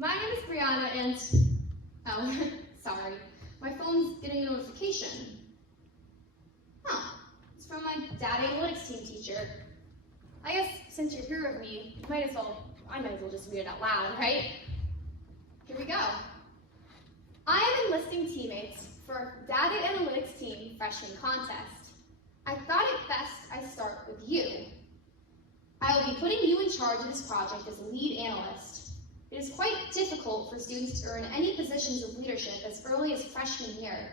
My name is Brianna and, sorry, my phone's getting a notification. It's from my data analytics team teacher. I guess since you're here with me, I might as well just read it out loud, right? Here we go. I am enlisting teammates for our data analytics team freshman contest. I thought it best I start with you. I will be putting you in charge of this project as a lead analyst. It is quite difficult for students to earn any positions of leadership as early as freshman year,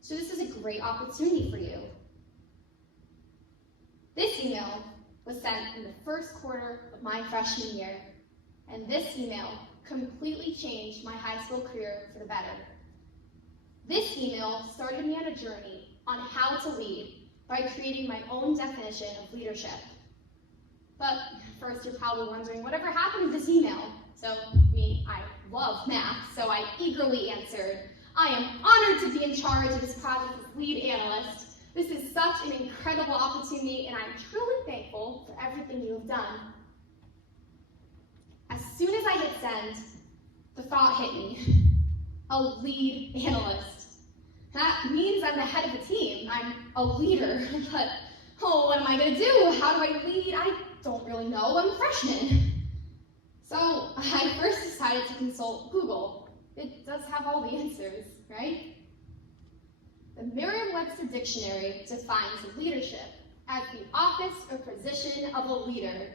so this is a great opportunity for you. This email was sent in the first quarter of my freshman year, and this email completely changed my high school career for the better. This email started me on a journey on how to lead by creating my own definition of leadership. But first you're probably wondering, whatever happened to this email? So, I love math, so I eagerly answered, I am honored to be in charge of this project as lead analyst. This is such an incredible opportunity, and I'm truly thankful for everything you have done. As soon as I hit send, the thought hit me, a lead analyst. That means I'm the head of the team. I'm a leader, but what am I gonna do? How do I lead? I don't really know, I'm a freshman. So I first decided to consult Google. It does have all the answers, right? The Merriam-Webster Dictionary defines leadership as the office or position of a leader.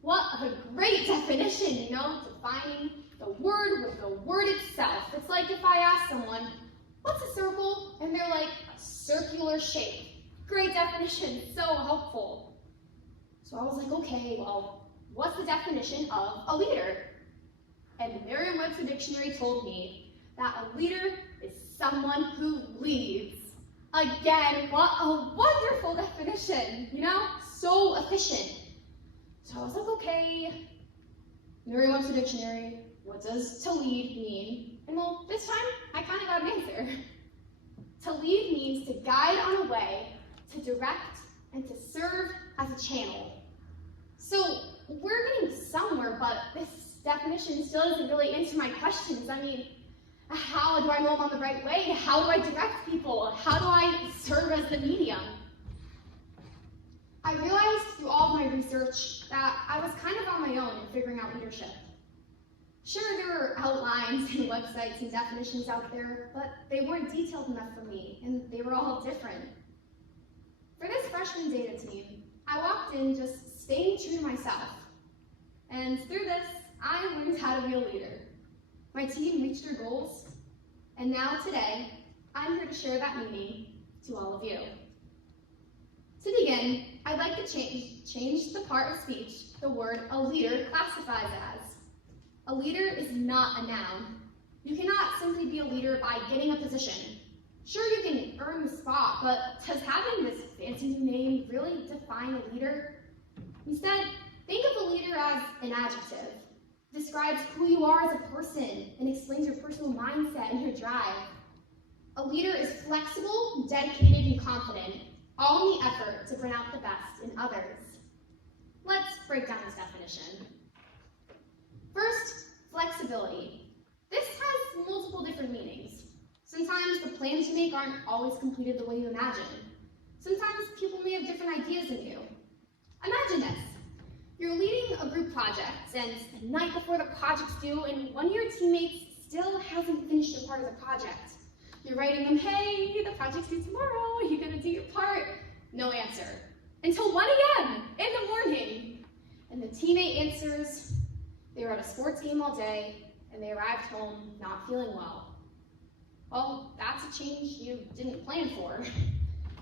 What a great definition, defining the word with the word itself. It's like if I ask someone, what's a circle? And they're like, a circular shape. Great definition, so helpful. So I was like, okay, well, what's the definition of a leader? And the Merriam-Webster Dictionary told me that a leader is someone who leads. Again, what a wonderful definition, so efficient. So I was like, okay, Merriam-Webster Dictionary, what does to lead mean? And well, this time, I kind of got an answer. To lead means to guide on a way, to direct, and to serve as a channel. So we're getting somewhere, but this definition still doesn't really answer my questions. How do I know I'm on the right way? How do I direct people? How do I serve as the medium? I realized through all of my research that I was kind of on my own in figuring out leadership. Sure, there were outlines and websites and definitions out there, but they weren't detailed enough for me, and they were all different. For this freshman data team, I walked in just staying true to myself. And through this, I learned how to be a leader. My team reached their goals, and now today, I'm here to share that meaning to all of you. To begin, I'd like to change the part of speech the word a leader classifies as. A leader is not a noun. You cannot simply be a leader by getting a position. Sure, you can earn the spot, but does having this fancy new name really define a leader? Instead, think of a leader as an adjective. It describes who you are as a person and explains your personal mindset and your drive. A leader is flexible, dedicated, and confident, all in the effort to bring out the best in others. Let's break down this definition. First, flexibility. This has multiple different meanings. Sometimes the plans you make aren't always completed the way you imagine. Sometimes people may have different ideas than you. Imagine this. You're leading a group project, and the night before the project's due, and one of your teammates still hasn't finished a part of the project. You're writing them, hey, the project's due tomorrow, are you gonna do your part? No answer. Until 1 a.m. in the morning. And the teammate answers, they were at a sports game all day, and they arrived home not feeling well. Well, that's a change you didn't plan for.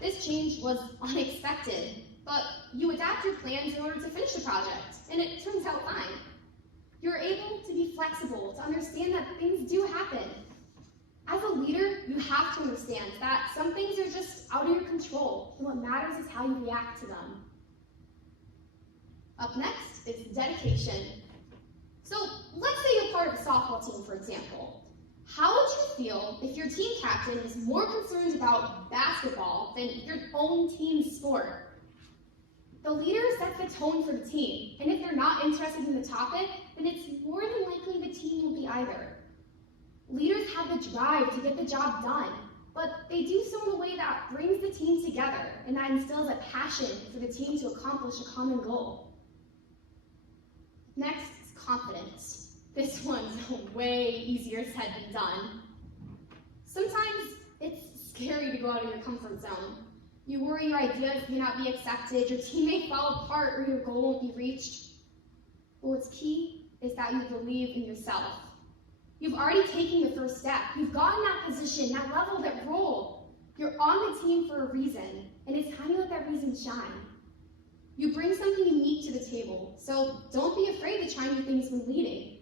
This change was unexpected, but you adapt your plans in order to finish the project, and it turns out fine. You're able to be flexible, to understand that things do happen. As a leader, you have to understand that some things are just out of your control, and what matters is how you react to them. Up next is dedication. So let's say you're part of a softball team, for example. How would you feel if your team captain is more concerned about basketball than your own team's sport? The The leader sets the tone for the team, and if they're not interested in the topic, then it's more than likely the team won't be either. Leaders have the drive to get the job done, but they do so in a way that brings the team together and that instills a passion for the team to accomplish a common goal. Next is confidence. This one's way easier said than done. Sometimes it's scary to go out of your comfort zone. You worry your ideas may not be accepted, your team may fall apart, or your goal won't be reached. But what's key is that you believe in yourself. You've already taken the first step. You've gotten that position, that level, that role. You're on the team for a reason, and it's time to let that reason shine. You bring something unique to the table, so don't be afraid to try new things when leading.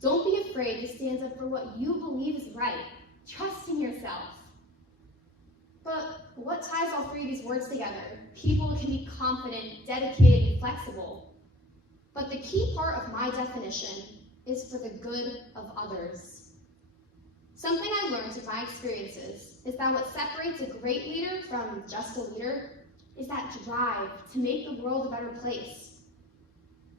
Don't be afraid to stand up for what you believe is right. Trust in yourself. But what ties all three of these words together? People can be confident, dedicated, and flexible. But the key part of my definition is for the good of others. Something I learned in my experiences is that what separates a great leader from just a leader is that drive to make the world a better place.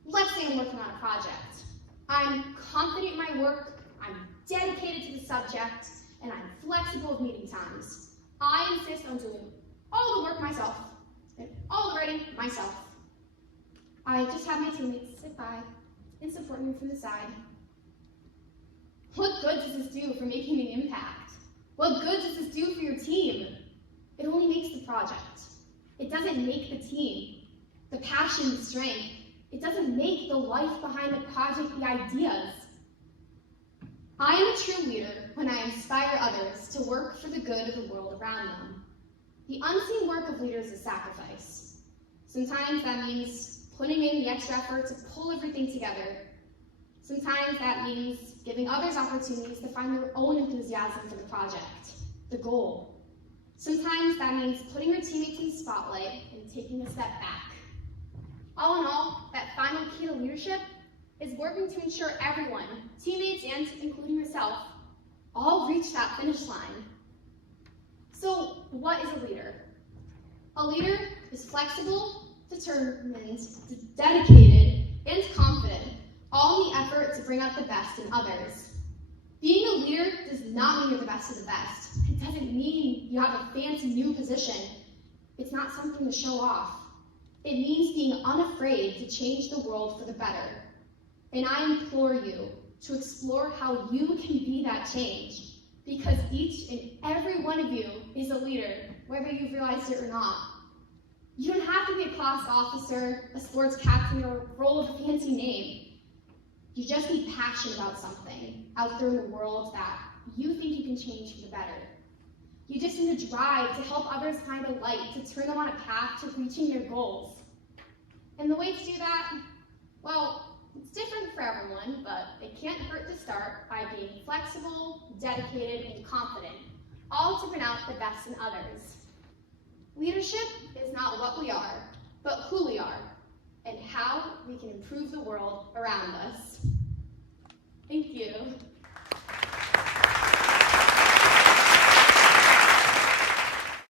Let's say I'm working on a project. I'm confident in my work, I'm dedicated to the subject, and I'm flexible with meeting times. I insist on doing all the work myself, and all the writing myself. I just have my teammates sit by and support me from the side. What good does this do for making an impact? What good does this do for your team? It only makes the project. It doesn't make the team, the passion, the strength. It doesn't make the life behind the project, the ideas. I am a true leader when I inspire others to work for the good of the world around them. The unseen work of leaders is sacrifice. Sometimes that means putting in the extra effort to pull everything together. Sometimes that means giving others opportunities to find their own enthusiasm for the project, the goal. Sometimes that means putting your teammates in the spotlight and taking a step back. All in all, that final key to leadership is working to ensure everyone, teammates and including yourself, all reach that finish line. So what is a leader? A leader is flexible, determined, dedicated, and confident, all in the effort to bring out the best in others. Being a leader does not mean you're the best of the best. It doesn't mean you have a fancy new position. It's not something to show off. It means being unafraid to change the world for the better. And I implore you to explore how you can be that change, because each and every one of you is a leader, whether you've realized it or not. You don't have to be a class officer, a sports captain, or roll of a fancy name. You just need passion about something out there in the world that you think you can change for the better. You just need a drive to help others find a light, to turn them on a path to reaching their goals. And the way to do that, well, it's different for everyone, but it can't hurt to start by being flexible, dedicated, and confident, all to bring out the best in others. Leadership is not what we are, but who we are, and how we can improve the world around us. Thank you.